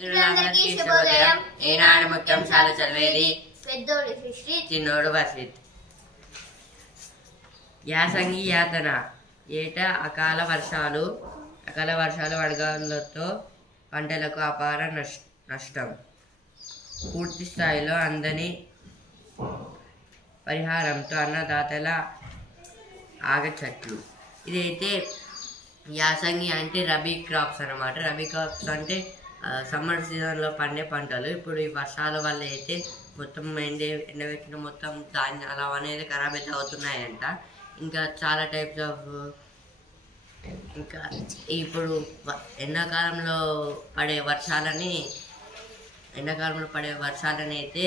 మిత్రులందరికీ శుభోదయం. ఈనాడు ముఖ్యాంశాలు చదివేది పెద్దోడు సృష్టి, చిన్నోడు వసిత్. యాసంగి యాతన. ఏటా అకాల వర్షాలు వడగాలులతో పంటలకు అపార నష్టం. పూర్తి స్థాయిలో అందని పరిహారంతో అన్నదాతల ఆగచట్లు. ఇదైతే యాసంగి అంటే రబీ క్రాప్స్ అన్నమాట. రబీ క్రాప్స్ అంటే సమ్మర్ సీజన్లో పండే పంటలు. ఇప్పుడు ఈ వర్షాల వల్ల అయితే మొత్తం ఎండబెట్టిన మొత్తం ధాన్యాలు అనేది ఖరాబ్ అయితే అవుతున్నాయంట. ఇంకా చాలా టైప్స్ ఆఫ్ ఇంకా ఇప్పుడు ఎండాకాలంలో పడే వర్షాలని అయితే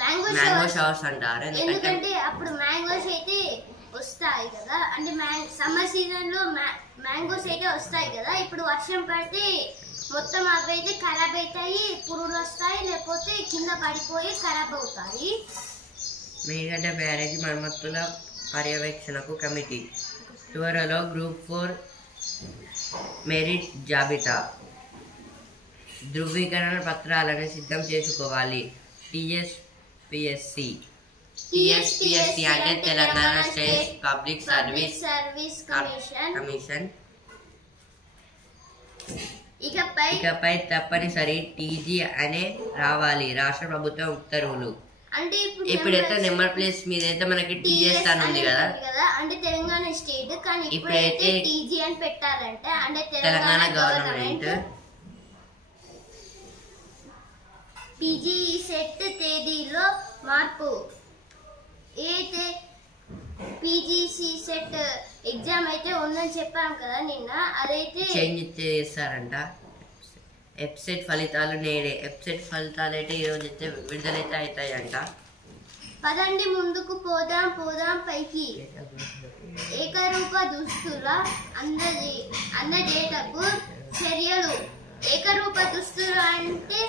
మ్యాంగో షవర్స్ అంటారు. ఎందుకంటే అప్పుడు మ్యాంగోస్ అయితే వస్తాయి కదా, అంటే సమ్మర్ సీజన్ లో మ్యాంగోస్ అయితే వస్తాయి కదా. ఇప్పుడు వర్షం పడితే మొత్తం అవి అయితే ఖరాబ్ అవుతాయి, పురుగులు వస్తాయి, లేకపోతే కింద పడిపోయి ఖరాబ్ అవుతాయి. మేఘంట బ్యారేజీ మరమ్మతుల పర్యవేక్షణకు కమిటీ. త్వరలో గ్రూప్ 4 మెరిట్ జాబితా. ధృవీకరణ పత్రాలను సిద్ధం చేసుకోవాలి. టీఎస్పీఎస్సీ అంటే Telangana state public service commission. ఇకపై తప్పనిసరి టీజీ అనే రావాలి. రాష్ట్ర ప్రభుత్వం ఉత్తర్వులు. అంటే ఇప్పుడైతే నెంబర్ ప్లేస్ మీద అయితే మనకి టీఎస్ అని ఉంది కదా, అంటే తెలంగాణ స్టేట్, కానీ ఇప్పుడైతే టీజీ అని పెట్టాలంటే అంటే తెలంగాణ గవర్నమెంట్. పీజీ సెట్ తేదీలో మార్పు. అయితే పీజీసీ సెట్ ఎగ్జామ్ అయితే ఉందని చెప్పాం కదా నిన్న, అదైతే చేంజ్ చేస్తారంట. వెబ్సైట్ ఫలితాలు నేడే. వెబ్సైట్ ఫలితాలు అయితే ఈరోజు అయితే విడుదలైతే అవుతాయంట. పదండి ముందుకు పోదాం పైకి. ఏకరూప దుస్తుల అందజేతకు చర్యలు. ఏకరూప దుస్తులు అంటే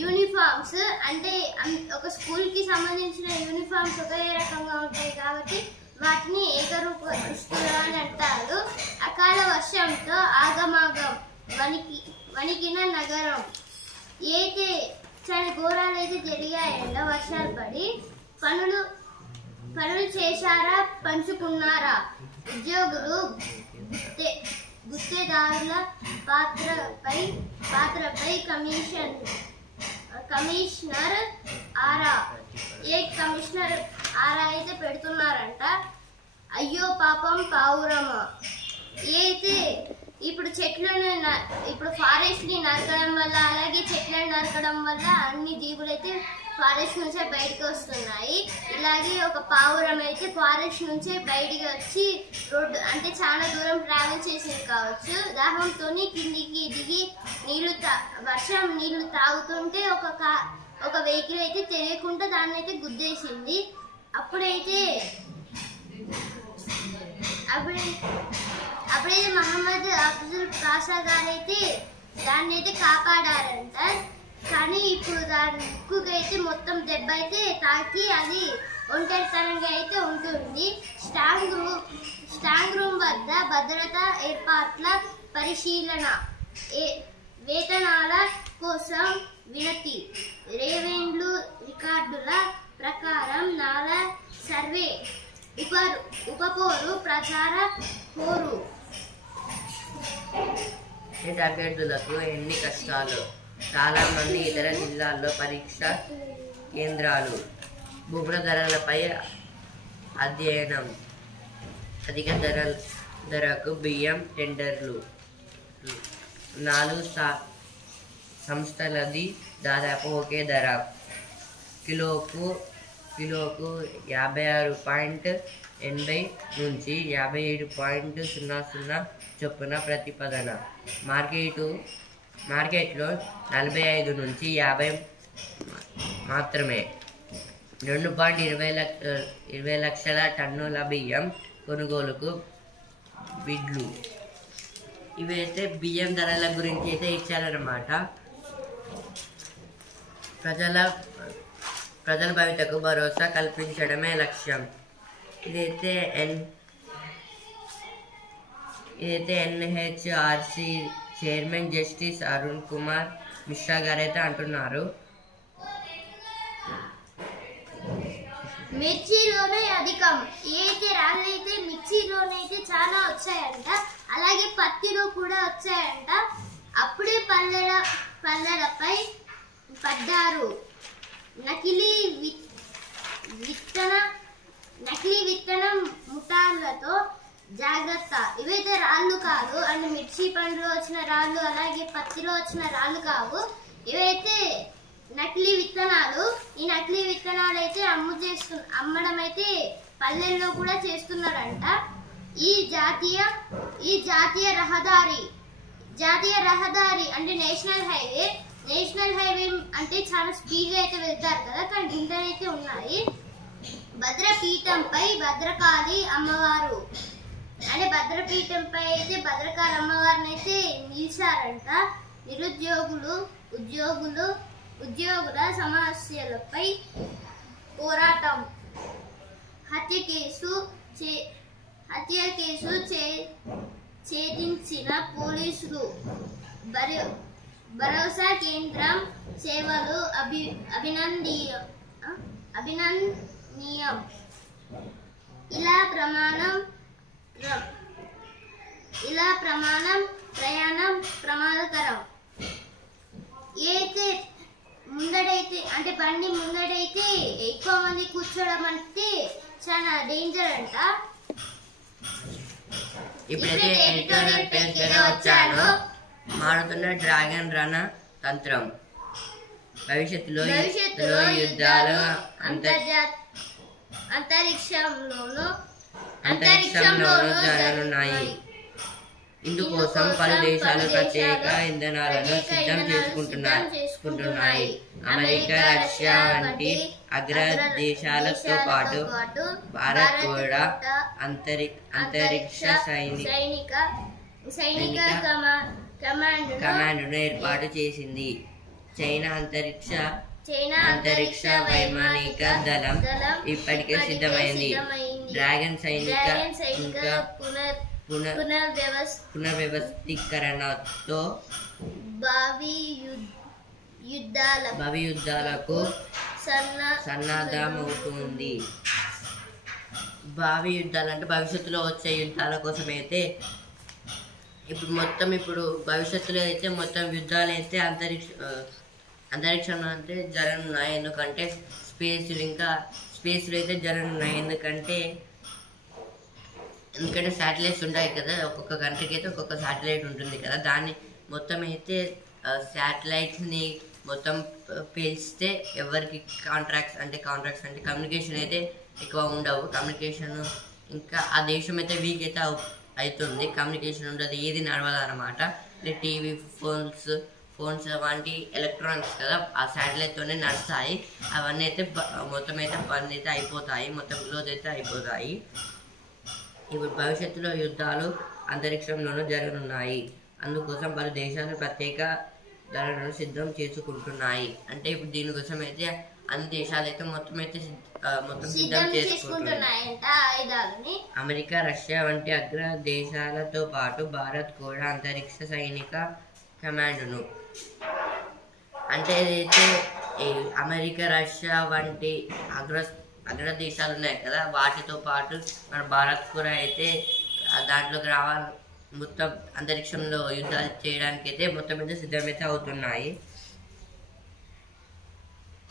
యూనిఫామ్స్, అంటే ఒక స్కూల్ కి సంబంధించిన యూనిఫామ్స్ ఒకే రకంగా ఉంటాయి కాబట్టి వాటిని ఏకరూప దుస్తులు అని అంటారు. అకాల వర్షంతో ఆగమాగం వణికిన నగరం. అయితే చాలా ఘోరాలు అయితే జరిగాయంట. వర్షాలు పడి పనులు చేశారా, పంచుకున్నారా? ఉద్యోగులు గుత్తేదారుల పాత్రపై కమిషనర్ ఆరా. కమిషనర్ ఆరా అయితే పెడుతున్నారంట. అయ్యో పాపం పావురమా. అయితే ఇప్పుడు ఫారెస్ట్ ని నరకడం వల్ల, అలాగే చెట్లను నరకడం వల్ల అన్ని జీవులు అయితే ఫారెస్ట్ నుంచే బయటకు వస్తున్నాయి. ఇలాగే ఒక పావురం అయితే ఫారెస్ట్ నుంచే బయటికి వచ్చి రోడ్డు అంటే చాలా దూరం ట్రావెల్ చేసింది కావచ్చు. దాహంతో కిందికి దిగి వర్షం నీళ్లు తాగుతుంటే ఒక వెహికల్ అయితే తెలియకుండా దాన్ని అయితే గుద్దేసింది. అప్పుడైతే మహమ్మద్ అబ్దుల్ పాషా గారు అయితే దాన్ని అయితే కాపాడారంట. కానీ ఇప్పుడు దాని ముక్కుకైతే మొత్తం దెబ్బ అయితే తాకి అది ఒంటరితనంగా అయితే ఉంటుంది. స్ట్రాంగ్ రూమ్ వద్ద భద్రతా ఏర్పాట్ల పరిశీలన. వేతనాల కోసం వినతి. రెవెన్యూ రికార్డుల ప్రకారం నాల సర్వే. ఉపపోరు ప్రచార పోరు. అభ్యర్థులకు ఎన్ని కష్టాలు. చాలా మంది ఇతర జిల్లాల్లో పరీక్ష కేంద్రాలు. భూముల ధరలపై అధ్యయనం. అధిక ధరకు బియ్యం టెండర్లు. 4 సంస్థలది దాదాపు ఒకే ధర. కిలోకు 56.80 నుంచి 57.00 చొప్పున ప్రతిపాదన. మార్కెట్లో 45 నుంచి 50 మాత్రమే. 2.20 లక్షల టన్నుల బియ్యం కొనుగోలుకు బిడ్లు. ఇవైతే బియ్యం ధరల గురించి అయితే ఇచ్చారన్నమాట. ప్రజల భవితకు భరోసా కల్పించడమే లక్ష్యం. ఇదైతే NHRC chairman justice Arun Kumar Mishra గారు అయితే అంటున్నారు. మిర్చిలోనే అధికం. ఏదైతే రాళ్ళైతే మిర్చిలోనైతే చాలా వచ్చాయంట, అలాగే పత్తిలో కూడా వచ్చాయంట. అప్పుడే పల్లెలపై పడ్డారు నకిలీ విత్తనం ముఠాలతో జాగ్రత్త. ఇవైతే రాళ్ళు కాదు, అండ్ మిర్చి పండులో వచ్చిన రాళ్ళు అలాగే పత్తిలో వచ్చిన రాళ్ళు కావు, ఇవైతే నకిలీ విత్తనాలు. ఈ నకిలీ విత్తనాలు అయితే అమ్మడం అయితే పల్లెల్లో కూడా చేస్తున్నారంట. ఈ జాతీయ రహదారి అంటే నేషనల్ హైవే అంటే చాలా స్పీడ్ గా అయితే వెళ్తారు కదా, కానీ ఇంటనైతే ఉన్నాయి. భద్రపీఠంపై భద్రకాళి అమ్మవారు అంటే భద్రపీఠంపై అయితే భద్రకాళి అమ్మవారిని అయితే నిలిచారంట. ఉద్యోగుల సమస్యలపై పోరాటం. హత్య కేసు ఛేదించిన పోలీసులు. భరోసా కేంద్రం సేవలు అభినందనీయం. ఇలా ప్రయాణం ప్రమాదకరం. అయితే ముందడైతే అంటే బండి ముందడైతే ఎక్కువ మంది కూర్చోవడం అంటే చాలా డేంజర్ అంట. ఇప్పుడైతే ఎడిటోరియల్ పేజ్ మీద వచ్చాను. మారుతున్న డ్రాగన్ రణ తంత్రం. భవిష్యత్తులో యుద్ధాలు అంతరిక్షంలోనూ జరగనున్నాయి. ఇందుకోసం పలు దేశాలు ప్రత్యేక ఇంధనాలను సిద్ధం చేసుకుంటున్నాయి. అమెరికా, రష్యా వంటి అగ్ర దేశాలతో పాటు భారత్ కూడా అంతరిక్ష సైనిక కమాండ్ను ఏర్పాటు చేసింది. చైనా అంతరిక్ష వైమానిక దళం ఇప్పటికే సిద్ధమైంది. డ్రాగన్ సైనిక ఇంకా పునర్వ్యవస్థీకరణతో భావి యుద్ధాలకు సన్నద్ధమవుతుంది. భావి యుద్ధాలు అంటే భవిష్యత్తులో వచ్చే యుద్ధాల కోసం అయితే ఇప్పుడు భవిష్యత్తులో అయితే మొత్తం యుద్ధాలు అయితే అంతరిక్షంలో అయితే జరగనున్నాయి. ఎందుకంటే స్పేస్లో అయితే జరగనున్నాయి. ఎందుకంటే శాటిలైట్స్ ఉంటాయి కదా, ఒక్కొక్క కంట్రీకి అయితే ఒక్కొక్క శాటిలైట్ ఉంటుంది కదా, దాన్ని మొత్తం అయితే శాటిలైట్స్ని మొత్తం పేల్చితే ఎవరికి కాంట్రాక్ట్స్ అంటే కమ్యూనికేషన్ అయితే ఎక్కువ ఉండవు. కమ్యూనికేషన్ ఇంకా ఆ దేశం అయితే వీక్ అయితే అవుతుంది. కమ్యూనికేషన్ ఉండదు, ఏది నడవదు అనమాట. టీవీ ఫోన్స్ వంటి ఎలక్ట్రానిక్స్ కదా, ఆ శాటిలైట్తోనే నడుస్తాయి. అవన్నీ అయితే మొత్తం అయితే బంద్ అయితే అయిపోతాయి, మొత్తం క్లోజ్ అయితే అయిపోతాయి. ఇప్పుడు భవిష్యత్తులో యుద్ధాలు అంతరిక్షంలోనూ జరగనున్నాయి. అందుకోసం పలు దేశాలు ప్రత్యేక దళాలను సిద్ధం చేసుకుంటున్నాయి. అంటే ఇప్పుడు దీనికోసం అయితే అన్ని దేశాలు అయితే మొత్తం సిద్ధం చేసుకుంటున్నాయి. అమెరికా, రష్యా వంటి అగ్ర దేశాలతో పాటు భారత్ కూడా అంతరిక్ష సైనిక కమాండ్ను అంటే ఏదైతే అమెరికా, రష్యా వంటి అగ్ర దేశాలు ఉన్నాయి కదా, వాటితో పాటు మన భారత్ కూడా అయితే దాంట్లోకి రావాలి. మొత్తం అంతరిక్షంలో యుద్ధాలు చేయడానికి అయితే మొత్తం మీద సిద్ధమైతే అవుతున్నాయి.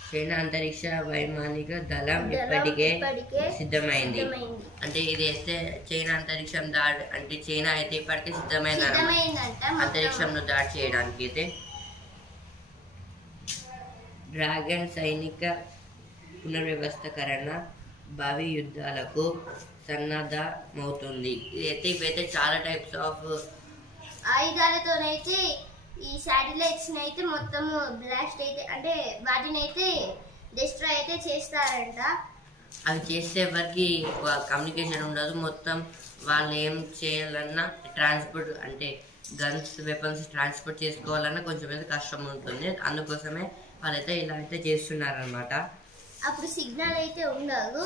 చైనా అంతరిక్ష వైమానిక దళం ఇప్పటికే సిద్ధమైంది. అంటే ఇది అయితే చైనా అంతరిక్షం దాడి అంటే చైనా అయితే ఇప్పటికే సిద్ధమైంది అంతరిక్షంలో దాడి చేయడానికి అయితే. డ్రాగన్ సైనిక పునర్వ్యవస్థీకరణ భావి యుద్ధాలకు సన్నద్ధమవుతుంది. ఇవైతే చాలా టైప్స్ ఆఫ్ ఆయుధాలతోనైతే ఈ శాటిలైట్స్ అయితే మొత్తము బ్లాస్ట్ అయితే అంటే వాటిని అయితే డిస్ట్రాయ్ అయితే చేస్తారంట. అవి చేస్తే ఎవరికి కమ్యూనికేషన్ ఉండదు. మొత్తం వాళ్ళు ఏం చేయాలన్నా ట్రాన్స్పోర్ట్ అంటే గన్స్ వెపన్స్ ట్రాన్స్పోర్ట్ చేసుకోవాలన్నా కొంచెం అయితే కష్టం ఉంటుంది. అందుకోసమే వాళ్ళైతే ఇలా అయితే చేస్తున్నారనమాట. అప్పుడు సిగ్నల్ అయితే ఉండదు.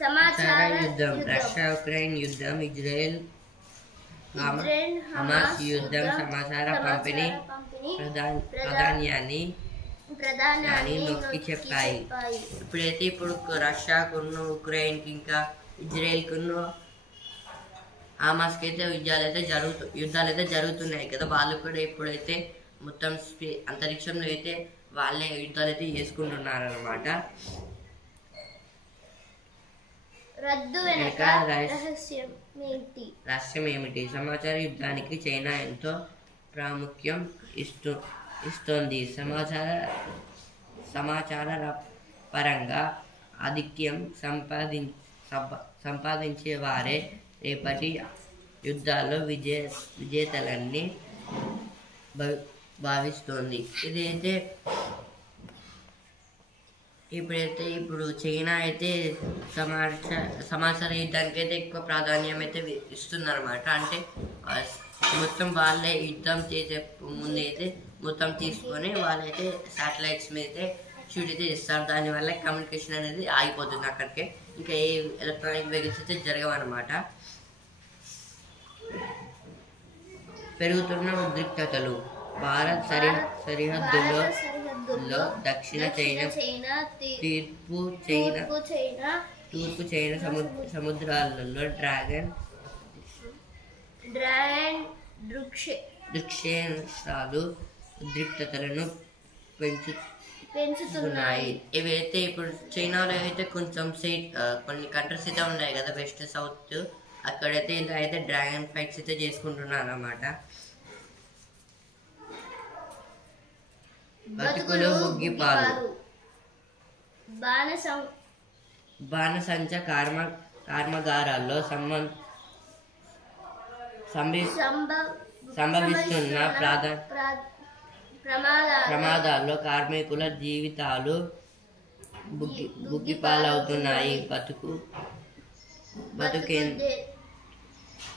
సమాచార యుద్ధం, రష్యా ఉక్రెయిన్ యుద్ధం, హమాస్ యుద్ధం సమాచార పంపిణీ ప్రాధాన్యాన్ని నొక్కి చెప్పాయి. ఇప్పుడు రష్యాకున్న ఉక్రెయిన్కి ఇంకా ఇజ్రాయెల్కున్న హమాస్కి అయితే యుద్ధాలు అయితే జరుగుతున్నాయి కదా. వాళ్ళు కూడా ఇప్పుడైతే మొత్తం అంతరిక్షంలో అయితే వాళ్ళే యుద్ధాలు అయితే చేసుకుంటున్నారు అనమాట. రహస్యం ఏమిటి? సమాచార యుద్ధానికి చైనా ఎంతో ప్రాముఖ్యం ఇస్తోంది. సమాచార పరంగా ఆధిక్యం సంపాదించే వారే రేపటి యుద్ధాల్లో విజేతలని భావిస్తోంది. ఇదైతే ఇప్పుడు చైనా అయితే సమాచార యుద్ధానికి అయితే ఎక్కువ ప్రాధాన్యం అయితే ఇస్తుందన్నమాట. అంటే మొత్తం వాళ్ళే యుద్ధం చేసే ముందు అయితే మొత్తం తీసుకొని వాళ్ళైతే శాటిలైట్స్ మీద అయితే షూట్ అయితే చేస్తారు. దానివల్ల కమ్యూనికేషన్ అనేది ఆగిపోతుంది అక్కడికే. ఇంకా ఏ ఎలక్ట్రానిక్ వెహికల్స్ అయితే జరగవన్నమాట. పెరుగుతున్న ఉద్రిక్తతలు. భారత్ సరిహద్దుల్లో దక్షిణ చైనా తూర్పు చైనా సముద్రాలలో దృశ్యాలు ఉద్రిక్తతలను పెంచుతున్నాయి. ఇవైతే ఇప్పుడు చైనాలో అయితే కొంచెం కొన్ని కంట్రీస్ అయితే ఉన్నాయి కదా, వెస్ట్ సౌత్, అక్కడైతే ఇలా అయితే డ్రాగన్ ఫైట్స్ అయితే చేసుకుంటున్నారు అన్నమాట. బతుకులు బుగ్గిపాలు. బాణసంచ కర్మాగారాల్లో సంభవిస్తున్న ప్రమాదాల్లో కార్మికుల జీవితాలు బుగ్గిపాలవుతున్నాయి.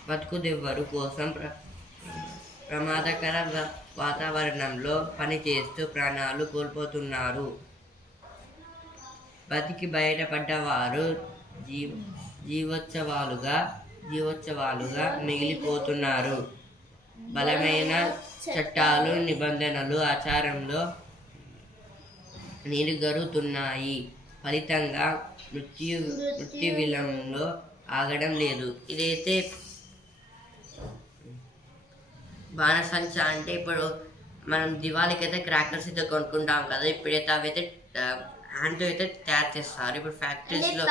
బతుకుదెవ్వరు కోసం ప్రమాదకర వాతావరణంలో పనిచేస్తూ ప్రాణాలు కోల్పోతున్నారు. బతికి బయటపడ్డవారు జీవోత్సవాలుగా మిగిలిపోతున్నారు. బలమైన చట్టాలు నిబంధనలు ఆచారంలో నీరుగరుతున్నాయి. ఫలితంగా మృత్యు విలంలో ఆగడం లేదు. ఇదైతే బాణసంచ అంటే ఇప్పుడు మనం దివాళీకి అయితే క్రాకర్స్ అయితే కొనుక్కుంటాం కదా, ఇప్పుడైతే అవైతే హ్యాండ్తో అయితే తయారు చేస్తారు. ఇప్పుడు ఫ్యాక్టరీస్ లో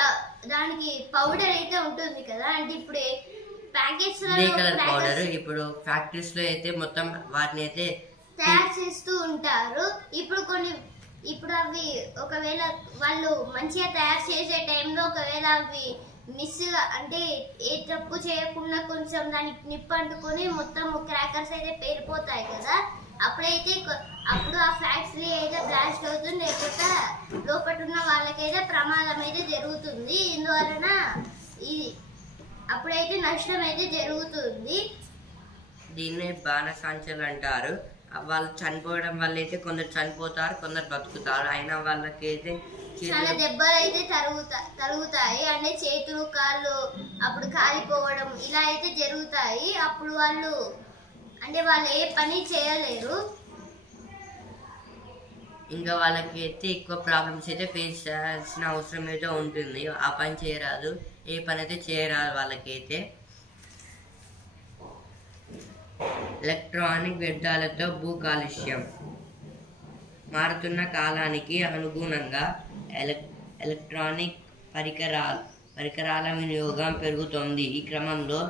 దానికి పౌడర్ అయితే ఉంటుంది కదా, అంటే ఇప్పుడు ప్యాకెట్స్ గ్రే కలర్ పౌడర్ ఇప్పుడు ఫ్యాక్టరీస్ లో అయితే మొత్తం వాటిని అయితే తయారు చేస్తూ ఉంటారు. ఇప్పుడు అవి ఒకవేళ వాళ్ళు మంచిగా తయారు చేసే టైంలో ఒకవేళ అవి మిస్ అంటే ఏ తప్పు చేయకుండా కొంచెం దానికి నిప్పు అంటుకొని మొత్తం క్రాకర్స్ అయితే పేరిపోతాయి కదా, అప్పుడు ఆ ఫ్యాక్టరీ అయితే బ్లాస్ట్ అవుతుంది, లేకపోతే లోపల ఉన్న వాళ్ళకైతే ప్రమాదం అయితే జరుగుతుంది. ఇందువలన అప్పుడైతే నష్టం అయితే జరుగుతుంది. దీన్నే బాణసంచలు అంటారు. వాళ్ళు చనిపోవడం వల్ల అయితే కొందరు చనిపోతారు, కొందరు బతుకుతారు. అయినా వాళ్ళకైతే చాలా దెబ్బలు అయితే తరుగుతాయి, అంటే చేతులు కాళ్ళు అప్పుడు కాలిపోవడం ఇలా అయితే జరుగుతాయి. అప్పుడు వాళ్ళు ఏ పని చేయలేరు. ఇంకా వాళ్ళకి అయితే ఎక్కువ ప్రాబ్లమ్స్ అయితే ఫేస్ చేయాల్సిన అవసరం అయితే ఉంటుంది. ఆ పని చేయరాదు, ఏ పని అయితే చేయరాదు వాళ్ళకైతే. ఎలక్ట్రానిక్ వ్యర్థాలతో భూ కాలుష్యం. మారుతున్న కాలానికి అనుగుణంగా ఎలక్ట్రానిక్ పరికరాల వినియోగం పెరుగుతోంది. ఈ క్రమంలో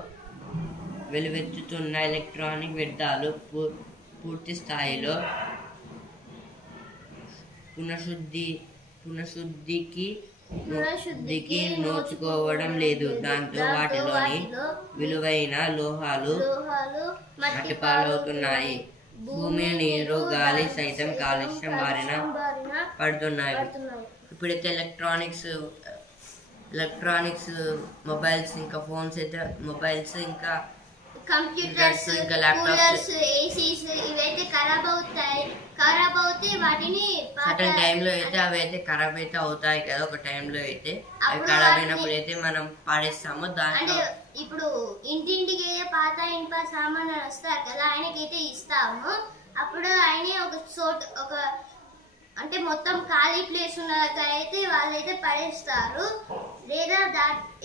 వెలువెత్తుతున్న ఎలక్ట్రానిక్ వ్యర్థాలు పూర్తి స్థాయిలో పునఃశుద్ధికి నోచుకోవడం లేదు. దాంతో వాటిలోని విలువైన లోహాలు మట్టిపాలవుతున్నాయి. భూమి, నీరు, గాలి సైతం కాలుష్యం బారిన పడుతున్నాయి. ఇప్పుడైతే ఎలక్ట్రానిక్స్ మొబైల్స్ ఇంకా ఫోన్స్ అయితే మొబైల్స్ ఇంకా కంప్యూటర్స్, ఇంకా ల్యాప్టాప్స్, కూలర్స్, ఏసీస్ ఇవైతే ఖరాబ్ అవుతే వాటిని సర్టన్ టైంలో అయితే అవి అయితే ఖరాబ్ అయితే అవుతాయి కదా. ఒక టైంలో అయితే అవి అప్పుడు ఖరాబ్ అయినప్పుడు అయితే మనం పాడేస్తాము. అంటే దాంట్లో ఇప్పుడు ఇంటింటికి పాత ఇనుప సామాన్లు వస్తారు కదా, ఆయనకైతే ఇస్తాము. అప్పుడు ఆయన ఒక అంటే మొత్తం ఖాళీ ప్లేస్ ఉన్న దగ్గర అయితే వాళ్ళైతే పడేస్తారు, లేదా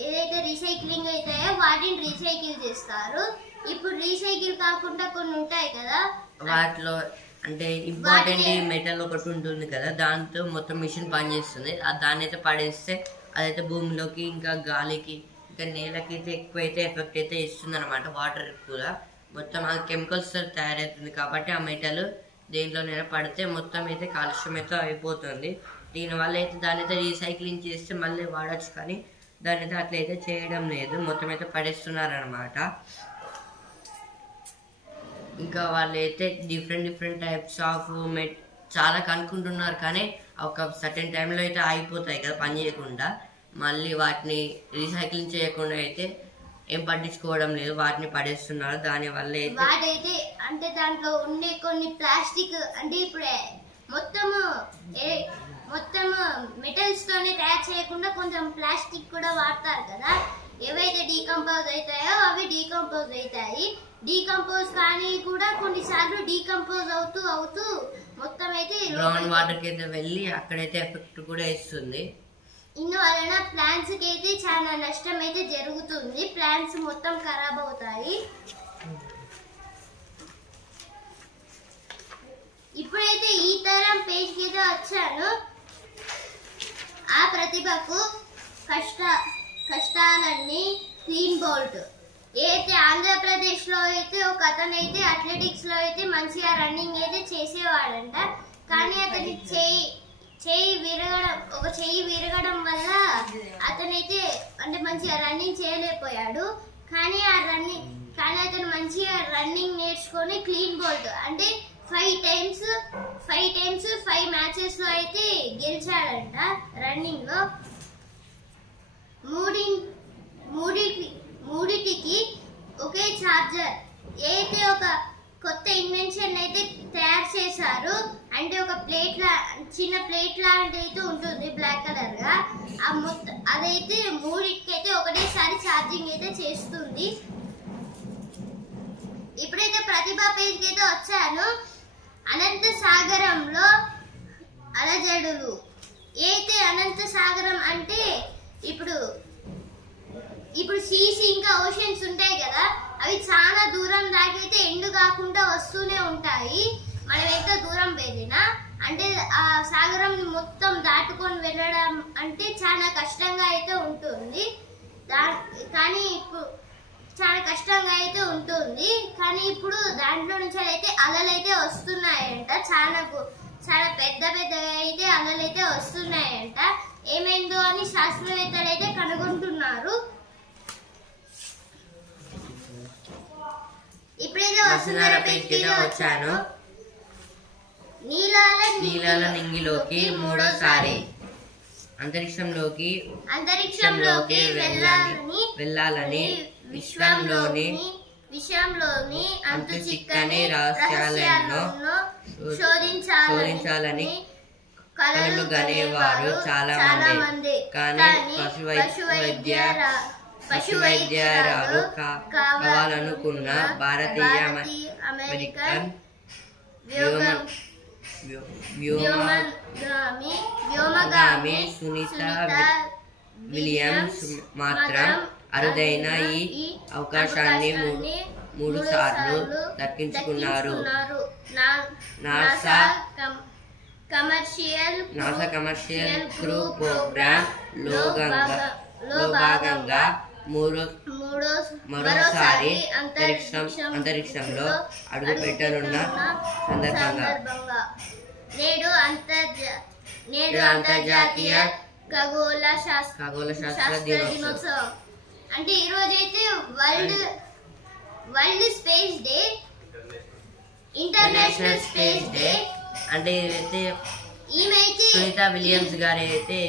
ఏదైతే రీసైక్లింగ్ అవుతాయో వాటిని రీసైకిల్ చేస్తారు. ఇప్పుడు రీసైకిల్ కాకుండా కొన్ని ఉంటాయి కదా, వాటిలో అంటే ఇంపార్టెంట్ మెటల్ ఒకటి ఉంటుంది కదా, దాంతో మొత్తం మిషన్ పనిచేస్తుంది. దాన్ని అయితే పడేస్తే అదైతే భూమిలోకి ఇంకా గాలికి ఇంకా నేలకి అయితే ఎక్కువైతే ఎఫెక్ట్ అయితే ఇస్తుంది అనమాట. వాటర్ కూడా మొత్తం ఆ కెమికల్స్ తయారవుతుంది కాబట్టి ఆ మెటల్ దేంట్లోనైనా పడితే మొత్తం అయితే కాలుష్యం అయితే అయిపోతుంది. దీనివల్ల అయితే దాన్ని అయితే రీసైక్లింగ్ చేస్తే మళ్ళీ వాడచ్చు, కానీ దాన్ని అయితే అట్లయితే చేయడం లేదు, మొత్తం అయితే పడేస్తున్నారు అనమాట. ఇంకా వాళ్ళు అయితే డిఫరెంట్ టైప్స్ ఆఫ్ చాలా కనుక్కుంటున్నారు, కానీ ఒక సర్టెన్ టైంలో అయితే ఆగిపోతాయి కదా పని చేయకుండా. మళ్ళీ వాటిని రీసైక్లింగ్ చేయకుండా అయితే ఏం పట్టించుకోవడం లేదు, వాటిని పడేస్తున్నారు. దానివల్ల వాటైతే అంటే దాంట్లో ఉండే కొన్ని ప్లాస్టిక్ అంటే ఇప్పుడు మొత్తము మెటల్స్ తోనే తయారు చేయకుండా కొంచెం ప్లాస్టిక్ కూడా వాడతారు కదా, ఏవైతే డీకంపోజ్ అవుతాయో అవి డీకంపోజ్ అవుతాయి. డీకంపోజ్ కానీ కూడా కొన్నిసార్లు డీకంపోజ్ అవుతూ మొత్తం అయితే గ్రౌండ్ వాటర్ కి అయితే వెళ్ళి అక్కడైతే ఎఫెక్ట్ కూడా ఇస్తుంది. ఇందువలన ప్లాంట్స్ కి అయితే చాలా నష్టం అయితే జరుగుతుంది, ప్లాంట్స్ మొత్తం ఖరాబ్ అవుతాయి. ఇప్పుడైతే ఈ తరం పేజ్ కి అయితే వచ్చాను. ఆ ప్రతిభకు కష్టాలన్నీ క్లీన్ బోల్ట్. అయితే ఆంధ్రప్రదేశ్ లో అయితే ఒక అతను అయితే అథ్లెటిక్స్ లో అయితే మంచిగా రన్నింగ్ అయితే చేసేవాడంట, కానీ అతని చెయ్యి విరగడం వల్ల అతనైతే అంటే మంచిగా రన్నింగ్ చేయలేకపోయాడు. కానీ అతను మంచిగా రన్నింగ్ నేర్చుకొని క్లీన్ బోల్ట్ అంటే 5 టైమ్స్ 5 మ్యాచెస్ లో అయితే గెలిచాడంట రన్నింగ్ లో. మూడిటికి ఒకే ఛార్జర్. అయితే ఒక కొత్త ఇన్వెన్షన్ అయితే తయారు చేశారు, అంటే ఒక చిన్న ప్లేట్ లాంటి అయితే ఉంటుంది బ్లాక్ కలర్ గా, అదైతే మూడింటికైతే ఒకటేసారి ఛార్జింగ్ అయితే చేస్తుంది. ఇప్పుడైతే ప్రతిభా పేజ్కి అయితే వచ్చాను. అనంత సాగరంలో అలజడులు. అయితే అనంత సాగరం అంటే ఇప్పుడు సీస్ ఇంకా ఓషన్స్ ఉంటాయి కదా, అవి చాలా దూరం దాకైతే ఎండు కాకుండా వస్తూనే ఉంటాయి. మనం ఎంత దూరం వెళ్ళినా అంటే ఆ సాగరం మొత్తం దాటుకొని వెళ్ళడం అంటే చాలా కష్టంగా అయితే ఉంటుంది. కానీ ఇప్పుడు దాంట్లో నుంచి అయితే అలలు అయితే వస్తున్నాయంట, చాలా పెద్దగా అయితే అలలు అయితే వస్తున్నాయంట. ఏమైందో అని శాస్త్రవేత్తలు అయితే కనుగొంటున్నారు. ఇప్పుడైతే వచ్చాను. నీలాల నింగిలోకి మూడోసారి అంతరిక్షంలోకి వెళ్ళాలని విశ్వంలోని అంతు చిక్కని రహస్యాలను శోధించాలని కలలు గనేవారు చాలా మంది. కానీ పశు వైద్యరాలు కావాలనుకున్న భారతీయ అమెరికన్ వ్యోమగామి సునీత విలియమ్స్ మాత్రం అరుదైన ఈ అవకాశాన్ని 3 సార్లు దక్కించుకున్నారు. నాసా కమర్షియల్ క్రూ ప్రోగ్రామ్ లో భాగంగా మరోసారి అంతరిక్షంలో అడుగు పెట్టనున్న సందర్భంగా నేడు అంతర్జాతీయ ఖగోళ శాస్త్ర దినోత్సవం. అంటే ఈ రోజు అయితే world space day, international space day. అంటే ఇదైతే ఈమెయితే సునీత విలియమ్స్ గారు అయితే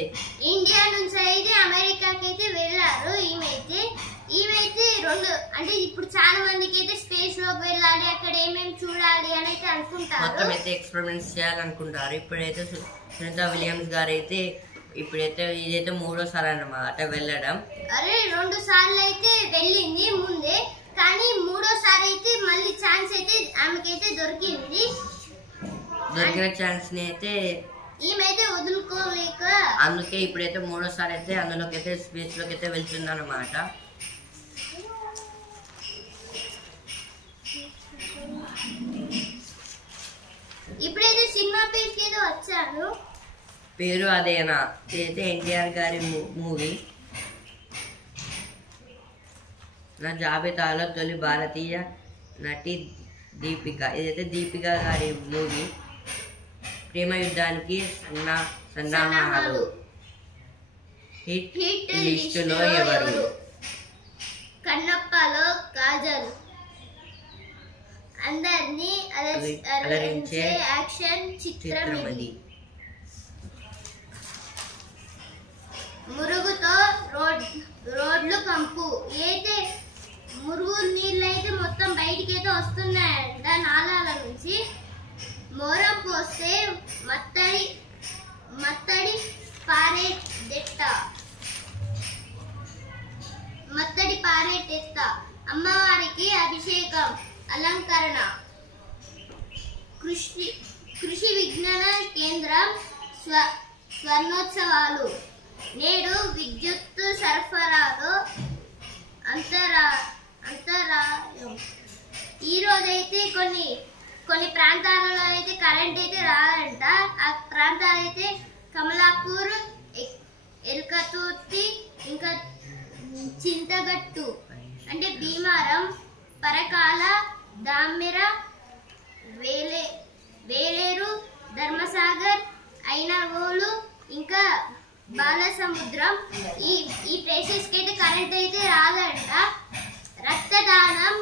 ఇండియా నుంచి అయితే అమెరికాకి అయితే వెళ్ళారు. ఈమెయితే రెండు అంటే ఇప్పుడు చాలా మందికి అయితే స్పేస్ లోకి వెళ్ళాలి, అక్కడ ఏమేమి చూడాలి అని అయితే అనుకుంటారు. మొత్తం అయితే ఎక్స్పెరిమెంట్స్ చేయాలనుకుంటారు. ఇప్పుడైతే సునీత విలియమ్స్ గారు అయితే ఇప్పుడైతే ఇదైతే 3వ సారి అన్నమాట వెళ్ళడం. అరే 2 సార్లు అయితే వెళ్ళింది ముందే, కానీ 3వ సారి అయితే మళ్ళీ ఛాన్స్ అయితే ఆమెకైతే దొరికింది. దొరికిన ఛాన్స్ ని అయితే ఈమెయితే వదులుకోలేక అందుకే ఇప్పుడైతే 3వ సారి అయితే అందులోకి అయితే స్పేస్ లోకి అయితే వెళ్తుంది అన్నమాట. ఇప్పుడైతే సినిమా పేరుకి ఏదో వచ్చాను, పేరు అదేనా, ఇదైతే ఎన్టీఆర్ గారి మూవీ. నా జాబితాలో తొలి భారతీయ నటి దీపిక. ఇదైతే దీపిక గారి మూవీ. ప్రేమ యుద్ధానికి సన్నాహాలు. హిట్ లిస్టులో ఎవరు? కన్నప్పలో కాజల్. అందరినీ అలరించే యాక్షన్ చిత్రం ఇది. మురుగుతో రోడ్లు కంపు. అయితే మురుగు నీళ్ళు అయితే మొత్తం బయటికి అయితే వస్తున్నాయంట నాలాల నుంచి. మోరం పోస్తే మత్తడి పారేటెత్త. అమ్మవారికి అభిషేకం అలంకరణ. కృషి విజ్ఞాన కేంద్రం స్వర్ణోత్సవాలు. నేడు విద్యుత్ సరఫరాలో అంతరాయం. ఈ రోజైతే కొన్ని ప్రాంతాలలో అయితే కరెంట్ అయితే రాదంట. ఆ ప్రాంతాలు అయితే కమలాపూర్, ఎల్కతుర్తి, ఇంకా చింతగట్టు అంటే భీమారం, పరకాల, దామెర, వేలేరు, ధర్మసాగర్, ఐనగోలు, ఇంకా బాలసముద్రం. ఈ ప్లేసెస్ కి అయితే కరెంట్ అయితే రాదంట. రక్తదానం,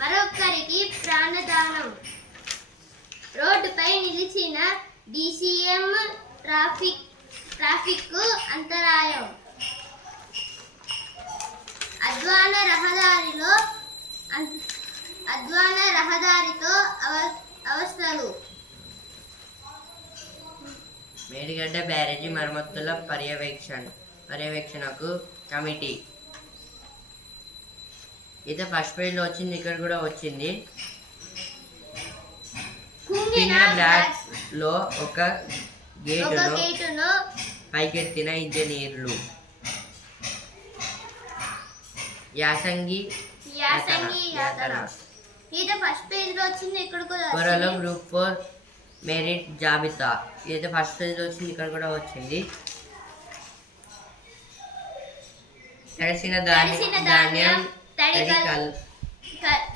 మరొకరికి ప్రాణదానం. రోడ్డుపై నిలిచిన DCM ట్రాఫిక్ అంతరాయం. అద్వాన రహదారితో అవస్థలు. మేడిగడ్డ బ్యారేజీ మరమ్మతుల పర్యవేక్షణకు కమిటీ. అయితే ఫస్ట్ పేజ్ లో వచ్చింది, ఇక్కడ కూడా వచ్చింది. బ్లాక్ లో ఒక గేటును పైకెత్తిన ఇంజనీర్లు. యాసంగి యాతన. ఇది ఫస్ట్ పేజ్ లో వచ్చింది, ఇక్కడ కూడా త్వరలో గ్రూప్ 4 మెరిట్ జాబితా. ఇదైతే ఫస్ట్ పేజ్ లో వచ్చింది, ఇక్కడ కూడా వచ్చింది. తడిసిన ధాన్యం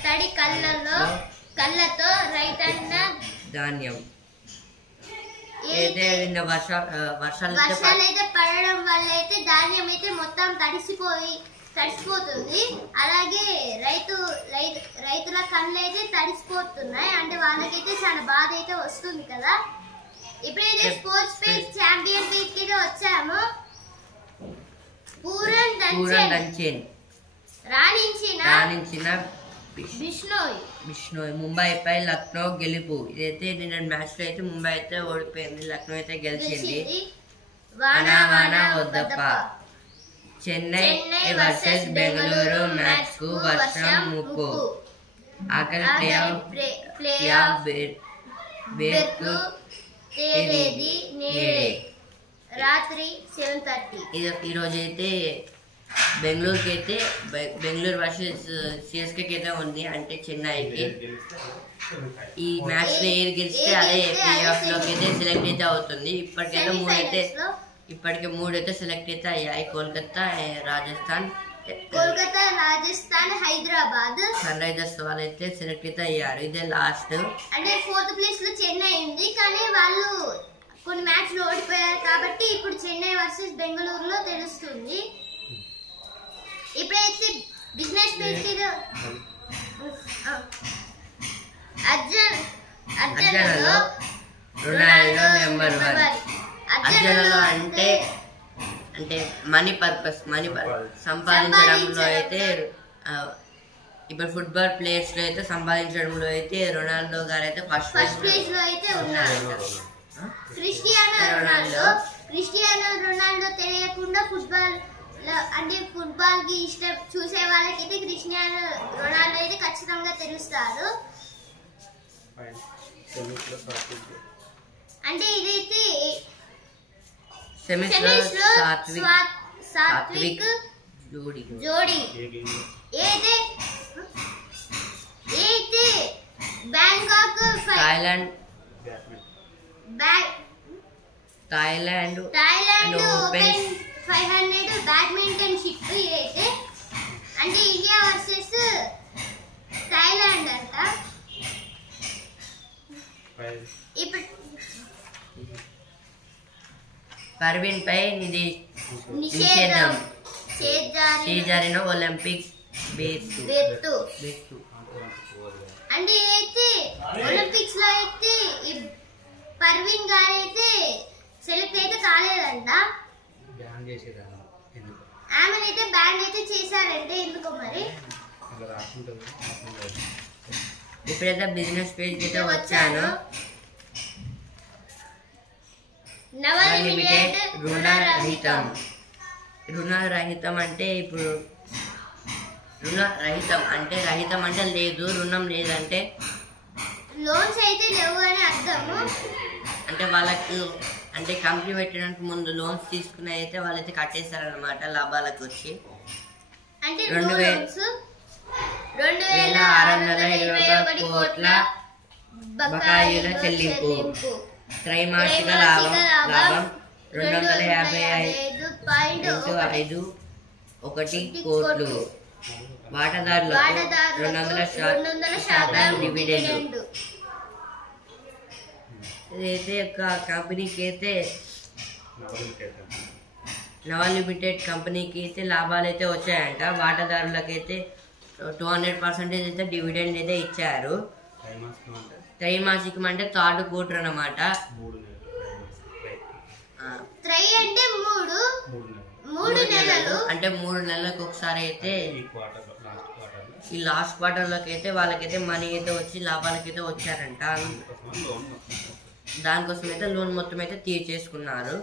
తడి కళ్ళతో రైతన్న ధాన్యం. వర్షాలు అయితే పడడం వల్ల అయితే ధాన్యం అయితే మొత్తం తడిసిపోతుంది. అలాగే రైతుల కళ్ళు అయితే తడిసిపోతున్నాయి. అంటే వాళ్ళకైతే చాలా బాధ అయితే వస్తుంది కదా. ఇప్పుడైతే స్పోర్ట్స్ పేజ్ ఛాంపియన్ పేజ్ కి వచ్చాము. పూరన్ దంచెన్ రాణించిన బిష్నోయ్. ముంబైపై లక్నో గెలుపు. ఇదైతే నిన్న మ్యాచ్ లో అయితే ముంబై అయితే ఓడిపోయింది, లక్నో అయితే గెలిచింది. వానా వద్దప్ప. చెన్నై వర్సెస్ బెంగళూరు మ్యాచ్ కు వర్షం ముప్పు. ఆఖరి ప్లే ఆఫ్ బెర్కు తేలేది నేడే రాత్రి 7:30. ఈరోజు అయితే బెంగళూరు వర్సెస్ CSK అయితే ఉంది, అంటే చెన్నైకి. ఈ మ్యాచ్ లో ఏది గెలిస్తే అదే ప్లే ఆఫ్ లోకి అయితే సెలెక్ట్ అయితే అవుతుంది. ఇప్పటికే 3 అయితే సెలెక్ట్ అయితే అయ్యాయి. కోల్కతా, రాజస్థాన్, హైదరాబాద్, సన్ రైజర్స్ వాళ్ళు అయితే సెలెక్ట్ అయితే అయ్యారు. ఇదే లాస్ట్. అంటే 4th ప్లేస్ లో చెన్నై ఉంది, కానీ వాళ్ళు కొన్ని మ్యాచ్ లో ఓడిపోయారు కాబట్టి ఇప్పుడు చెన్నై వర్సెస్ బెంగళూరులో తెలుస్తుంది. ఇప్పుడైతే బిజినెస్ పేజీలో అర్జనలో రొనాల్డో నెంబర్ 1. అర్జనలో అంటే అంటే మనీ పర్పస్ సంపాదించడంలో అయితే ఇప్పుడు ఫుట్బాల్ ప్లేయర్స్ లో అయితే సంపాదించడంలో అయితే రొనాల్డో గారు అయితే ఫస్ట్ ప్లేస్ లో అయితే ఉన్నారు. క్రిస్టియానో రొనాల్డో తెలియకుండా ఫుట్బాల్ అంటే ఫుట్బాల్ కి ఇష్టం చూసే వాళ్ళకైతే క్రిస్టియానో రొనాల్డో అయితే ఖచ్చితంగా తెలుస్తారు. అంటే ఇదైతే సెమీస్ లో సాత్విక్ జోడి ఏదే Bangkok Thailand open 500 badminton ship అయితే అంటే ఇండియా వర్సెస్ థాయిలాండ్ అంట. ఇప్పుడు పర్వీన్ పై నిషేధం చేజారిన ఒలింపిక్ బెత్తు అంటే అయితే ఒలింపిక్స్ లో అయితే పర్వీన్ గారు అయితే సెలెక్ట్ అయితే కాలేదంట. ఆమెనైతే బ్యాన్ అయితే చేశారంటే ఎందుకో మరి. ఇప్పుడైతే బిజినెస్ పేజ్ అయితే వచ్చాను. లిమిటెడ్ రుణరహితం అంటే ఇప్పుడు రహితం అంటే లేదు, రుణం లేదంటే లోన్స్ అయితే లేవు అని అర్థము. అంటే వాళ్ళకు అంటే కంపెనీ పెట్టడానికి ముందు లోన్స్ తీసుకుని అయితే వాళ్ళైతే కట్టేశారనమాట లాభాలకు వచ్చి. అంటే 2621 కోట్ల బకాయిల చెల్లింపు. త్రైమాసిక లాభం 255.51 కోట్లు. వాటాదారులకు 200% డివిడెండ్. ఇదైతే ఒక కంపెనీకి అయితే నవ లిమిటెడ్ కంపెనీకి అయితే లాభాలు అయితే వచ్చాయంట. వాటాదారులకైతే 200% అయితే డివిడెండ్ అయితే ఇచ్చారు. త్రైమాసికం అంటే థర్డ్ క్వార్టర్ అన్నమాట. అంటే 3 నెలలకు ఒకసారి అయితే ఈ లాస్ట్ క్వార్టర్ లోకి అయితే వాళ్ళకైతే మనీ అయితే వచ్చి లాభాలకైతే వచ్చారంట. దానికోసం అయితే లోన్ మొత్తం అయితే తీర్చేసుకున్నారు.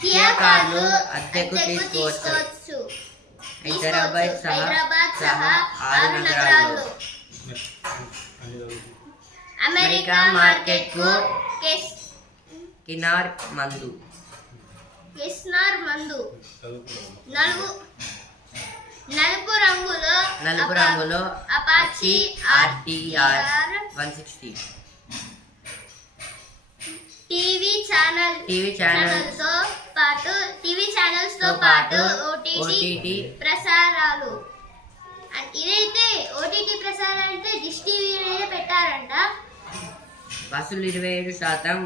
కియా కార్లు అద్దెకు తీసుకోవచ్చు. హైదరాబాద్ సహా 6 నగరాల్లో. అమెరికా మార్కెట్ కు కినార్ మందు నలుపు రంగులో అపాచీ RTR 160. టీవీ ఛానల్స్ తో పాటు OTT ప్రసారాలు. ఇదైతే OTT ప్రసారాలు అంటే డిష్ టీవీ అనేది పెట్టారంట. వసూలు 27%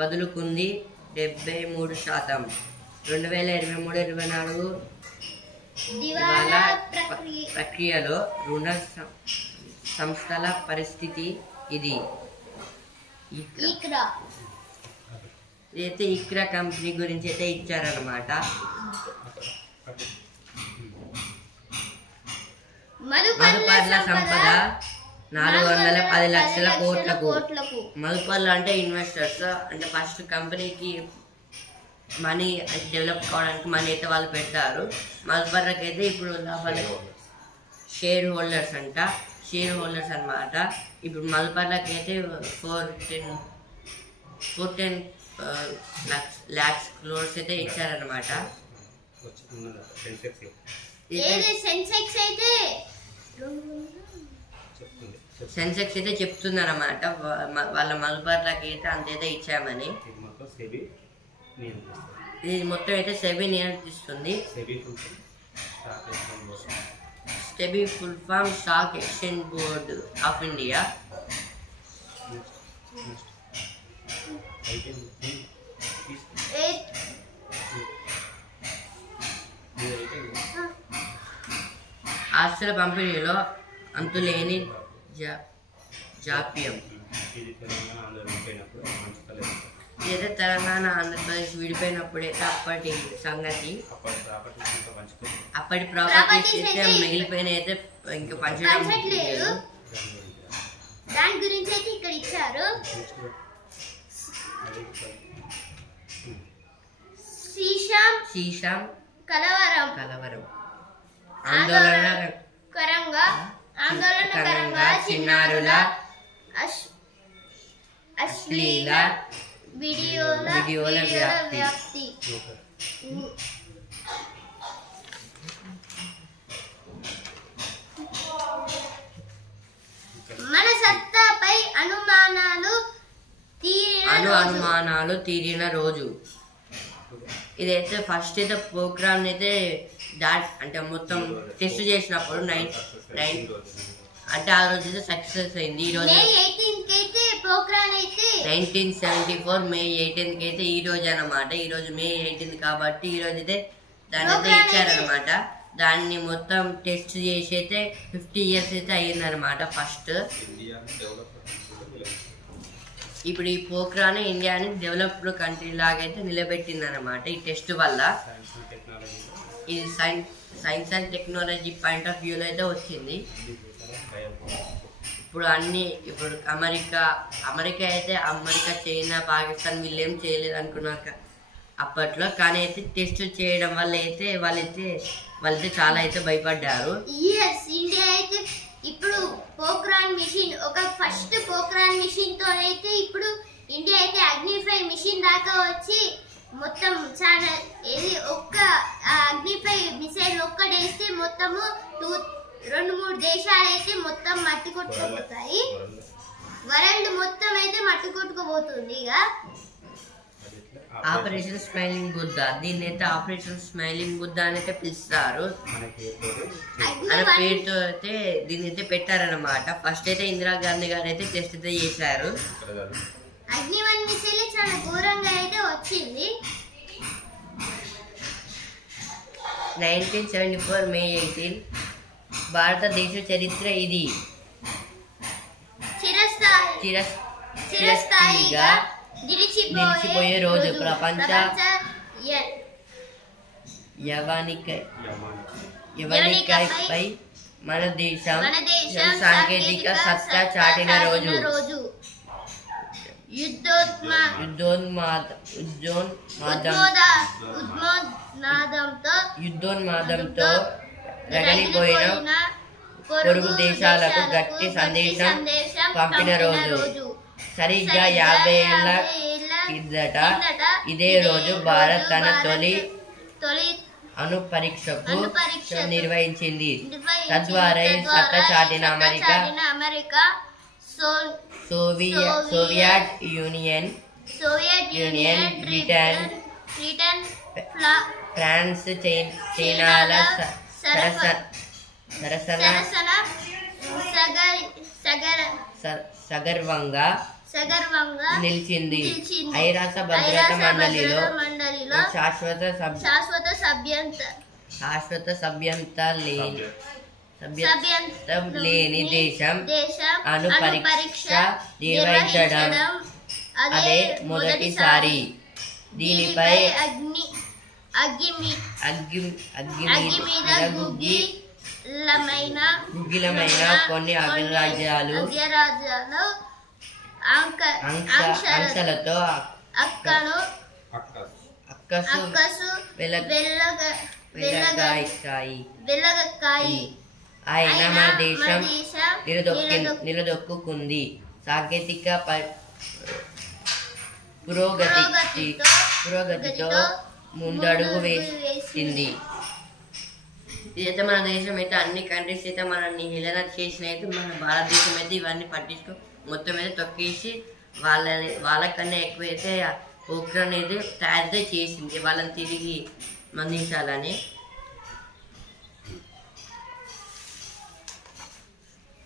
వదులుకుంది 73%. 2023-24 దివాలా ప్రక్రియలో రుణ సంస్థల పరిస్థితి ఇది. ఇదైతే ఇక్రా కంపెనీ గురించి అయితే ఇచ్చారనమాట. మదుపర్ల సంపద 410 లక్షల కోట్లకు. మదుపర్లు అంటే ఇన్వెస్టర్స్, అంటే ఫస్ట్ కంపెనీకి మనీ డెవలప్ కావడానికి మనీ అయితే వాళ్ళు పెడతారు. మదుపర్లకి అయితే ఇప్పుడు షేర్ హోల్డర్స్ అన్నమాట. ఇప్పుడు మదుపర్లకి అయితే 14 lakhs crores అయితే ఇచ్చారనమాట. సెన్సెక్స్ అయితే చెప్తుంది అనమాట వాళ్ళ మదుపర్లకి అయితే అంతైతే ఇచ్చామని. ఇది మొత్తం అయితే సెబీ నియంత్రిస్తుంది. SEBI full form stock exchange board of India. ఆస్తుల పంపిణీలో అంతులేని జాప్యం. ఇదైతే తెలంగాణ ఆంధ్రప్రదేశ్ విడిపోయినప్పుడైతే అప్పటి సంగతి. అప్పటి ప్రాపర్టీస్ అయితే మిగిలిపోయిన అయితే ఇంకా పంచట్లేదు. దాని గురించి అయితే ఇక్కడ ఇచ్చారు. శ్రీశాం కలవరం ఆందోళనకరంగా చిన్నారుల అశ్లీల వీడియోల వ్యాప్తి. మన సత్తాపై అనుమానాలు తీరిన రోజు. ఇదైతే ఫస్ట్ అయితే ప్రోగ్రామ్ అయితే అంటే మొత్తం టెస్ట్ చేసినప్పుడు 9 అంటే ఆ రోజు అయితే సక్సెస్ అయింది. ఈ రోజు 1974 మే 18th అయితే ఈ రోజు అనమాట. ఈ రోజు మే 18th కాబట్టి ఈ రోజు అయితే దాన్ని అయితే ఇచ్చారనమాట. దాన్ని మొత్తం టెస్ట్ చేసి అయితే 50 years అయితే అయ్యిందనమాట. ఫస్ట్ ఇప్పుడు ఈ పోఖ్రాన్ ఇండియాని డెవలప్డ్ కంట్రీ లాగా అయితే నిలబెట్టింది అనమాట ఈ టెస్ట్ వల్ల. ఇది science and technology point of వ్యూలో అయితే వచ్చింది. ఇప్పుడు అమెరికా అయితే అమెరికా చైనా పాకిస్తాన్ వీళ్ళేం చేయలేదు అనుకున్నారు అప్పట్లో. కానీ అయితే టెస్ట్ చేయడం వల్ల అయితే వాళ్ళైతే చాలా అయితే భయపడ్డారు. ఇండియా అయితే ఇప్పుడు Pokhran mission first Pokhran mission తో అయితే ఇప్పుడు ఇండియా అయితే అగ్నిఫై మిషన్ దాకా వచ్చి మొత్తం చాలా అగ్నిఫై మిసైల్ ఒక్కడేస్తే మొత్తము 2-3 దేశాలు అయితే మొత్తం మట్టి కొట్టుకుపోతాయి. వరల్డ్ మొత్తం అయితే మట్టి కొట్టుకుపోతుంది. ఇక ఆపరేషన్ స్మైలింగ్ బుద్ధ, దీన్ని అయితే ఆపరేషన్ స్మైలింగ్ బుద్ధ అని అయితే పిలుస్తారు. అనే పేరుతో అయితే దీన్ని అయితే పెట్టారనమాట. ఫస్ట్ అయితే ఇందిరాగాంధీ గారు అయితే టెస్ట్ అయితే చేశారు. అగ్ని-1 మిసైల్ చాలా ఘోరంగా అయితే వచ్చింది. 1974 మే 18 భారతదేశ చరిత్ర ఇది చిరస్థాయిగా నిలిచిపోయే రోజు. ప్రపంచ యవనికపై మన దేశం సాంకేతిక సత్తా చాటిన రోజు. యుద్ధోన్మాదంతో రగిలిపోయిన పొరుగు దేశాలకు గట్టి సందేశం పంపిన రోజు. సరిగ్గా 50 ఏళ్ల కిందట ఇదే రోజు భారత్ తన తొలి అణు పరీక్షకు నిర్వహించింది. తద్వారా సత్తా చాటిన America, Soviet Union, Britain, France, చైనాల సగర్వంగా నిలిచింది. ఐరాస భద్రతా మండలిలో శాశ్వత సభ్యత్వం లేని దేశం అణు పరీక్ష నిర్వహించడం అదే మొదటిసారి. దీనిపై గుగ్గిలమైన కొన్ని అగ్రరాజ్యాలు అంశాలతో అక్కసు వెలగక్కాయి. ఆయన మన దేశం నిలదొక్కుంది. సాంకేతిక పురోగతితో ముందడుగు వేసింది. ఇదైతే మన దేశం అయితే అన్ని కంట్రీస్ అయితే మనల్ని హేళన చేసిన అయితే మన భారతదేశం అయితే ఇవన్నీ పట్టించుకో మొత్తం అయితే తొక్కేసి వాళ్ళకన్నా ఎక్కువైతే పోఖ్రాన్ అయితే తయారు చేసింది వాళ్ళని తిరిగి మందించాలని.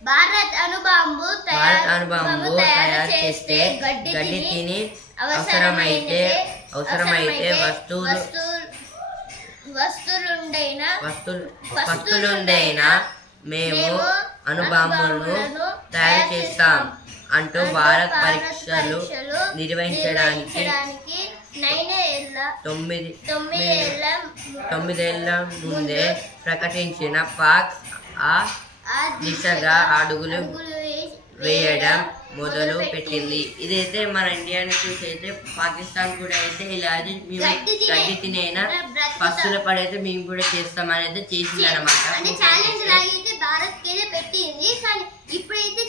భారత్ అణుబాంబు తయారు చేస్తే గడ్డి తిని అవసరమైతే వస్తులుండైనా మేము అణుబాంబులను తయారు చేస్తాం అంటూ భారత్ పరీక్షలు నిర్వహించడానికి 9 ఏళ్ల ముందే ప్రకటించిన పాక్ ఆ దిశగా అడుగులు వేయడం మొదలు పెట్టింది. ఇదైతే మన ఇండియాని చూసి అయితే పాకిస్తాన్ కూడా అయితే ఇలా గడ్డి తినైనా పస్తుల పడైతే మేము కూడా చేస్తామని అయితే చేసింది అనమాట. పెట్టింది. కానీ ఇప్పుడైతే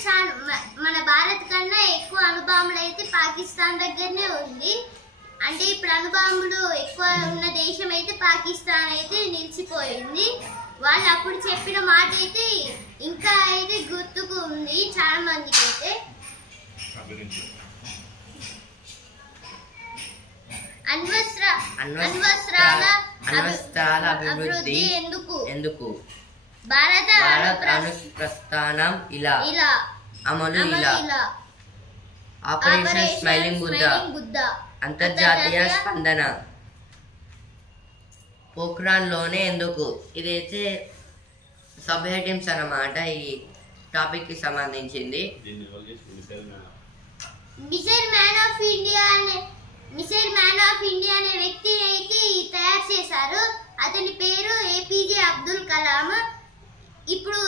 మన భారత్ కన్నా ఎక్కువ అణుబాంబులు అయితే పాకిస్తాన్ దగ్గరనే ఉంది. అంటే ఇప్పుడు అణుబాంబులు ఎక్కువ ఉన్న దేశం అయితే పాకిస్తాన్ అయితే నిలిచిపోయింది. వాళ్ళు అప్పుడు చెప్పిన మాట అయితే ఇంకా అయితే గుర్తుకు ఉంది చాలా మందికి అయితే. అణ్వస్త్రాల అభివృద్ధి ఎందుకు భారత ప్రస్థానం ఇలా అమలు ఆపరేషన్ స్మైలింగ్ బుద్ధ అంతర్జాతీయ స్పందన పోఖ్రాన్ లోనే ఎందుకు. ఇదైతే సబ్ హెడ్డింగ్స్ అన్నమాట ఈ టాపిక్ కి సంబంధించింది. మిసైల్ మ్యాన్ ఆఫ్ ఇండియా అనే వ్యక్తి అయితే తయారు చేశారు. అతని పేరు ఏపీజే అబ్దుల్ కలాం. ఇప్పుడు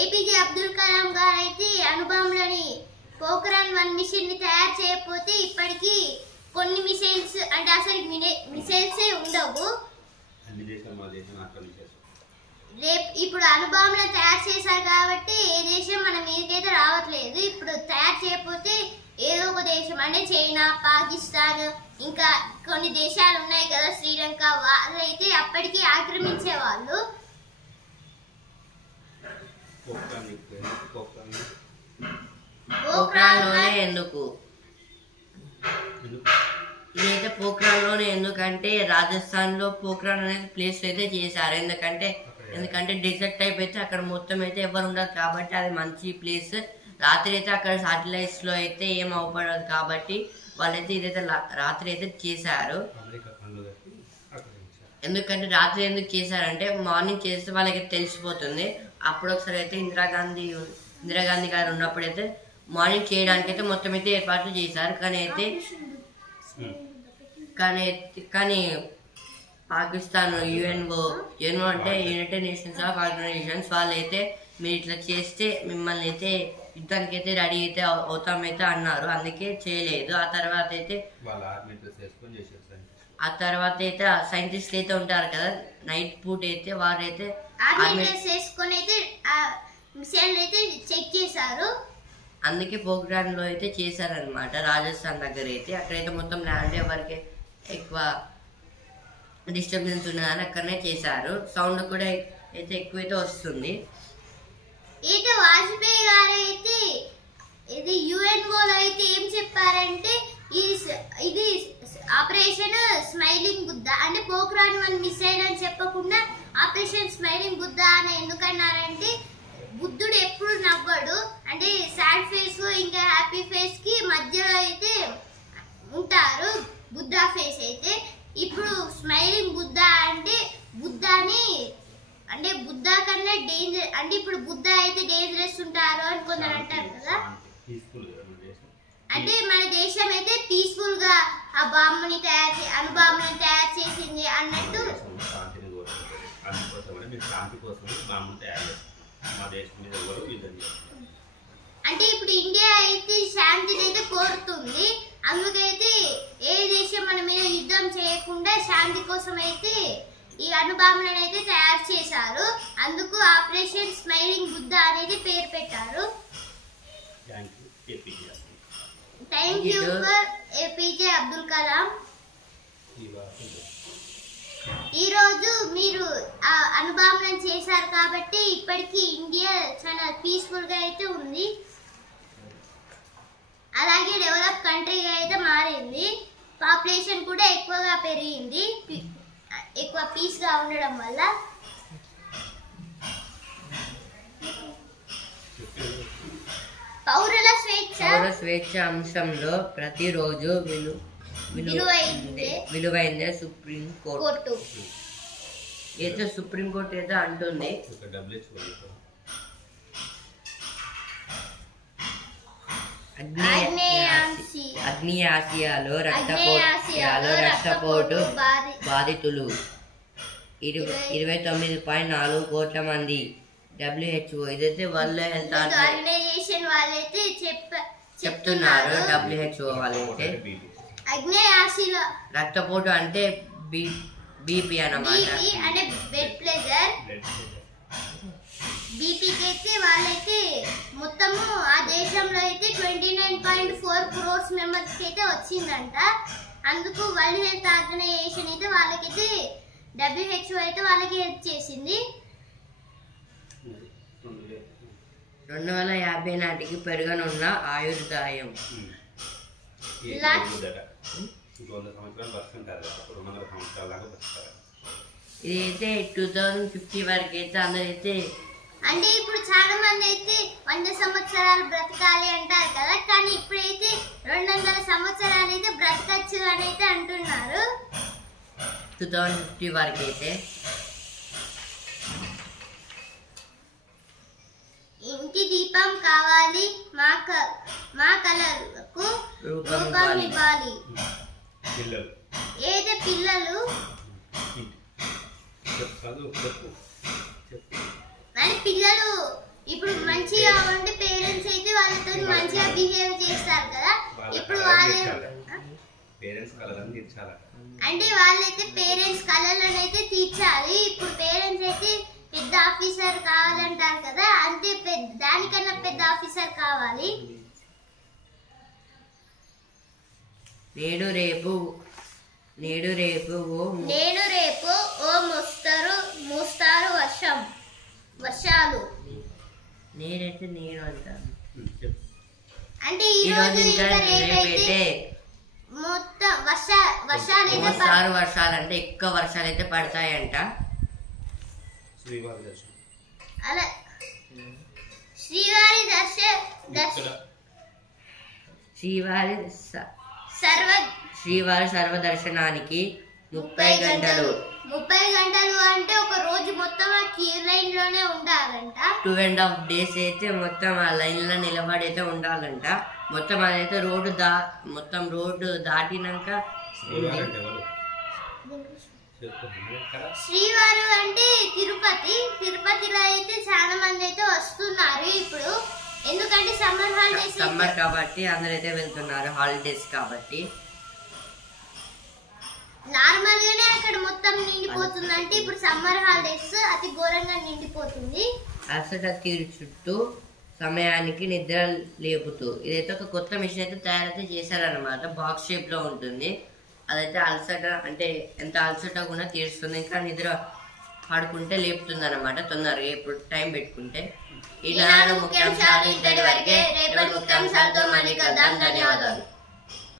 ఏపీజే అబ్దుల్ కలాం గారు అయితే అణుబాంబులని పోఖ్రాన్ 1 మిషన్ ని తయారు చేయకపోతే ఇప్పటికీ కొన్ని మిసైల్స్ అంటే అసలు మిసైల్సే ఉండవు. ఇప్పుడు అణుబాంబులను తయారు చేశారు కాబట్టి ఏ దేశం మన మీదకైతే రావట్లేదు. ఇప్పుడు తయారు చేయకపోతే ఏదో ఒక దేశం అంటే చైనా, పాకిస్తాన్, ఇంకా కొన్ని దేశాలు ఉన్నాయి కదా, శ్రీలంక, వాళ్ళైతే అప్పటికి ఆక్రమించే వాళ్ళు. ఇదైతే పోఖ్రాన్లోనే ఎందుకంటే రాజస్థాన్ లో పోఖ్రాన్ అనే ప్లేస్ అయితే చేశారు. ఎందుకంటే డెజర్ట్ టైప్ అయితే అక్కడ మొత్తం అయితే ఎవరు ఉండదు కాబట్టి అది మంచి ప్లేస్. రాత్రి అయితే అక్కడ సాటిలైట్స్ లో అయితే ఏం అవపడదు కాబట్టి వాళ్ళైతే ఇదైతే రాత్రి అయితే చేశారు. ఎందుకంటే రాత్రి ఎందుకు చేశారంటే మార్నింగ్ చేస్తే వాళ్ళకి తెలిసిపోతుంది. అప్పుడు ఒకసారి అయితే ఇందిరాగాంధీ గారు ఉన్నప్పుడైతే మార్నింగ్ చేయడానికి అయితే మొత్తం అయితే ఏర్పాట్లు చేశారు. కానీ పాకిస్తాన్ యుఎన్ఓ అంటే యునైటెడ్ నేషన్స్ ఆఫ్ ఆర్గనైజేషన్స్ వాళ్ళైతే మీరు ఇట్లా చేస్తే మిమ్మల్ని అయితే యుద్ధానికి అయితే రెడీ అయితే అవుతామైతే అన్నారు. అందుకే చేయలేదు. ఆ తర్వాత అయితే సైంటిస్టులు అయితే ఉంటారు కదా, నైట్ పూట అయితే వారైతే చెక్ చేశారు. అందుకే పోఖ్రాన్ లో అయితే చేశారనమాట. రాజస్థాన్ దగ్గర అయితే అక్కడైతే మొత్తం ల్యాండ్ ఎవరికి ఎక్కువ డిస్టర్బెన్స్ ఉన్నదని అక్కడనే చేశారు. సౌండ్ కూడా అయితే ఎక్కువైతే వస్తుంది. అయితే వాజ్పేయి గారు అయితే ఇది యుఎన్ఓలో అయితే ఏం చెప్పారంటే ఇది ఆపరేషన్ స్మైలింగ్ బుద్ధ అంటే పోఖ్రాన్ 1 మిసైల్ అని చెప్పకుండా ఆపరేషన్ స్మైలింగ్ బుద్ధ అని ఎందుకన్నారంటే బుద్ధుడు ఎప్పుడు నవ్వడు, అంటే సాడ్ ఫేస్ ఇంకా హ్యాపీ ఫేస్ కి మధ్యలో అయితే ఉంటారు బుద్ధ ఫేస్ అయితే. ఇప్పుడు స్మైలింగ్ బుద్ధ అంటే బుద్ధాని అంటే బుద్ధ కన్నా డేంజర్ అంటే ఇప్పుడు బుద్ధ అయితే డేంజరస్ ఉంటారు అని కొందరు అంటారు కదా. అంటే మన దేశం అయితే పీస్ఫుల్ గా ఆ అణుబాంబుని తయారు చేసింది అన్నట్టు. అంటే ఇప్పుడు ఇండియా అయితే శాంతిని అయితే కోరుతుంది. అందుకైతే ఏ దేశం మన మీద యుద్ధం చేయకుండా శాంతి కోసం అయితే ఈ అణుబాంబులను అయితే తయారు చేశారు. అందుకు ఆపరేషన్ స్మైలింగ్ బుద్ధ అనేది పేరు పెట్టారు. Thank you for APJ Abdul Kalam. ఈరోజు మీరు ఆ అణుబాంబులను చేశారు కాబట్టి ఇప్పటికీ ఇండియా చాలా పీస్ఫుల్ గా అయితే ఉంది. అలాగే డెవలప్ కంట్రీగా అయితే మారింది. పాపులేషన్ కూడా ఎక్కువగా పెరిగింది ఎక్కువ పీస్ గా ఉండడం వల్ల. పౌరుల స్వేచ్ఛ అంశంలో ప్రతిరోజు విలువైందే సుప్రీం కోర్టు. అయితే సుప్రీం కోర్టు అయితే అంటుంది ఆగ్నేయాసియాలో రక్తపోటు బాధితులు 29.4 కోట్ల మంది. WHO ఇదైతే వరల్డ్ హెల్త్ ఆర్గనైజేషన్ వాళ్ళైతే చెప్తున్నారు. WHO వాళ్ళైతే రక్తపోటు అంటే బీపీ అన్నమాట. అంటే బ్లడ్ ప్రెషర్. బీపీకి అయితే వాళ్ళైతే మొత్తము ఆ దేశంలో అయితే 29.4 crores మెంబర్స్ అయితే వచ్చిందంట. అందుకు వరల్డ్ హెల్త్ ఆర్గనైజేషన్ అయితే వాళ్ళకైతే WHO అయితే వాళ్ళకి హెల్ప్ చేసింది. 2050 నాటికి పెరగనున్న ఆయుర్దాయం. ఇదైతే 2050 వరకు అయితే అందరైతే అంటే ఇప్పుడు చాలా మంది అయితే 100 సంవత్సరాలు బ్రతకాలి అంటారు కదా, కానీ ఇప్పుడైతే 200 సంవత్సరాలు అయితే బ్రతకచ్చు అని అయితే అంటున్నారు. 2050 వరకు అయితే ఇంటి దీపం కావాలి, మా కళలకు రూపం ఇవ్వాలి. ఏదైతే పిల్లలు ఇప్పుడు మంచిగా ఉంటే పేరెంట్స్ అయితే వాళ్ళతో మంచిగా బిహేవ్ చేస్తారు కదా. ఇప్పుడు అంటే వాళ్ళైతే పేరెంట్స్ కళలను అయితే తీర్చాలి. ఇప్పుడు పేరెంట్స్ అయితే పెద్ద ఆఫీసర్ కావాలంటారు కదా, అంతే దానికన్నా పెద్ద ఆఫీసర్ కావాలి. నేడు రేపు ఓ మోస్తారు వర్షాలు. నేనైతే నేను అంటాను. అంటే ఈ రోజు ఇంకా రేపైతే మొత్తం వర్షాలు అంటే ఎక్కువ వర్షాలు అయితే పడతాయంట. అలా శ్రీవారి సర్వ దర్శనానికి 30 గంటలు అంటే ఒక రోజు మొత్తం ఆ క్యూ లైన్ లోనే ఉండాలంట. 2.5 days అయితే మొత్తం ఆ లైన్ లో నిలబడి అయితే ఉండాలంట. మొత్తం అదైతే రోడ్డు దాటినాక శ్రీవారు అంటే తిరుపతిలో అయితే చాలా మంది అయితే వస్తున్నారు ఇప్పుడు. ఎందుకంటే సమ్మర్ కాబట్టి అందరైతే వెళ్తున్నారు, హాలిడేస్ కాబట్టి. నార్మల్ గానే అక్కడ మొత్తం నిండిపోతుంది, అంటే ఇప్పుడు సమ్మర్ హాలిడేస్ అతి ఘోరంగా నిండిపోతుంది. అలసట తీర్చుతూ సమయానికి నిద్ర లేపుతూ ఇదైతే ఒక కొత్త మిషన్ అయితే తయారైతే చేశారనమాట. బాక్స్ షేప్ లో ఉంటుంది. అదైతే అలసట అంటే ఎంత అలసట కూడా తీరుస్తుంది, ఇంకా నిద్ర పడుకుంటే లేపుతుంది అనమాట తొందరగా ఇప్పుడు టైం పెట్టుకుంటే. ఈనాడు ముఖ్యాంశాలు ఇంతటి వరకే. రేపటి ముఖ్యాంశాలతో మళ్ళీ కలుద్దాం. ధన్యవాదాలు.